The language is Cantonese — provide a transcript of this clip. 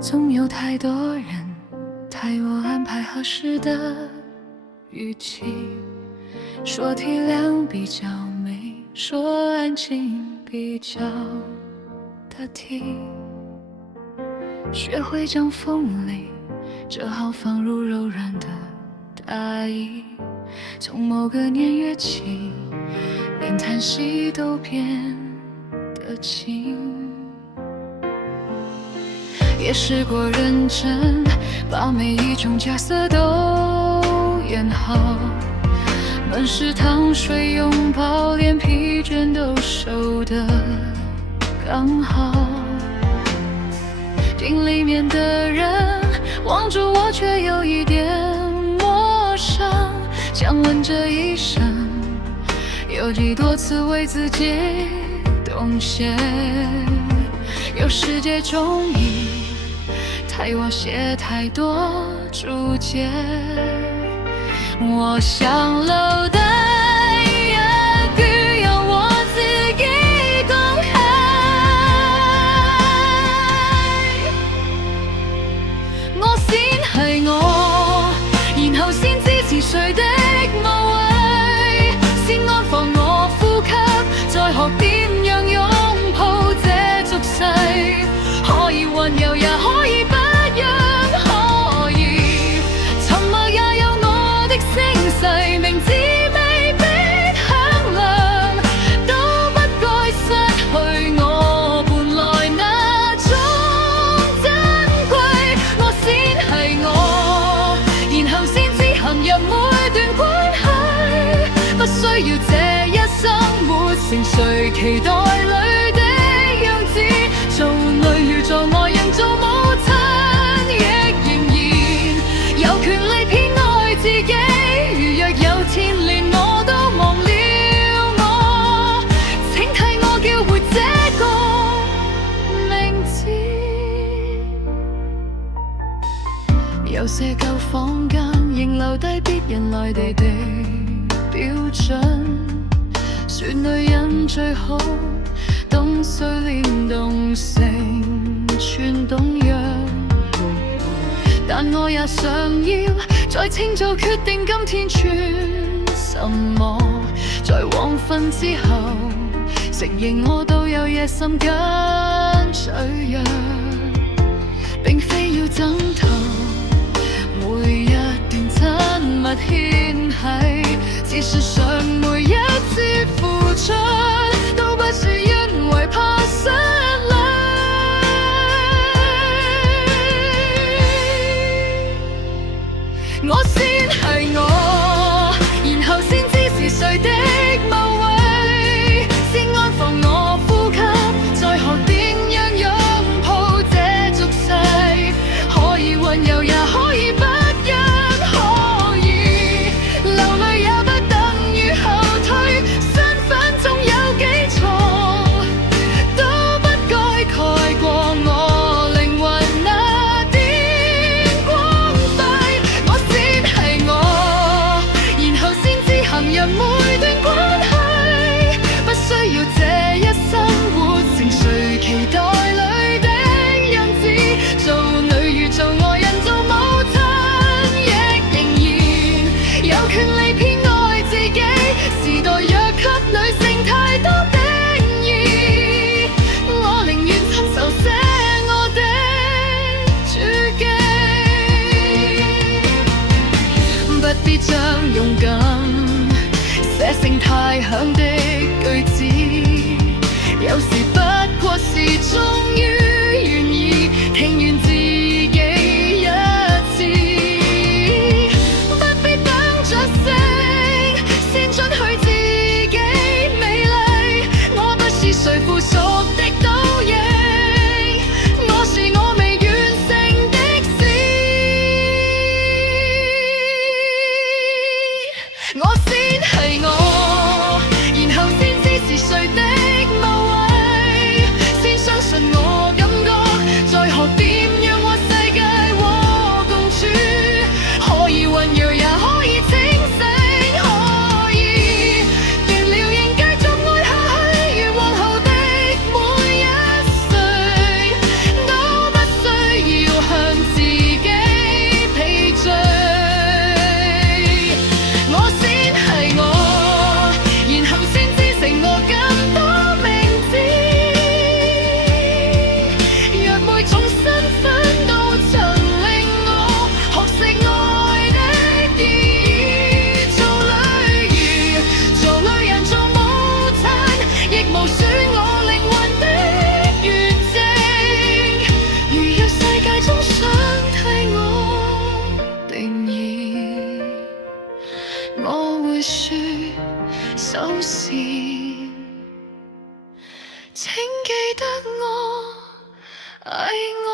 总有太多人替我安排合适的语气，说体谅比较美，说安静比较得体。学会将锋利折好放入柔软的大衣，从某个年月起，连叹息都变得轻。也试过认真把每一种角色都演好，满是糖水拥抱，连疲倦都收得刚好。镜里面的人望着我，却有一点陌生，想问这一生有几多次为自己动心。有世界中意太我写太多注解，我想留低一句由我自己講起，我先係我，然後先知是誰的無謂，先安放我呼吸，再學點樣擁抱這俗世，可以溫柔也可以不一樣，可以沉默也有我的聲勢，明知未必響亮，都不該失去我本來那種珍貴。我先係我，然後先至行入每段關係，不需要這一生活成誰期待裏的樣子，做女如做愛人做母親，亦仍然有權利偏愛自己。如若有天連我都忘了我，請替我叫回這個名字。有些舊房間仍留低別人來地的標準，說女人最好懂碎練動成全動揺，但我也想要在清早決定今天穿什麼，在黃昏之後承認我都有野心跟脆弱，並非要爭討每一段親密牽繫，事實上每一次付出都不是因為怕失禮。我先係我，然後先知是誰的無謂，先安放我呼吸，再學點樣擁抱這俗世，可以溫柔也可以不一樣，可以流淚也不等於後退，身份總有幾重，都不該蓋過我靈魂那點光輝。我先係我，然後先至行入每段關係，不需要這一生活成誰期待裏的樣子，做女如做愛人做母親，亦仍然有權利偏愛自己。時代若給女性太多定義，我寧願親手寫我的註記，不必將勇敢寫成太響的句子，有時不過是終於願意聽完自己一次，不必等着聲先准許自己美麗，我不是誰附屬的倒影，我是我未完成的事。我先係我，然後先知是誰的無謂，先相信我愛我。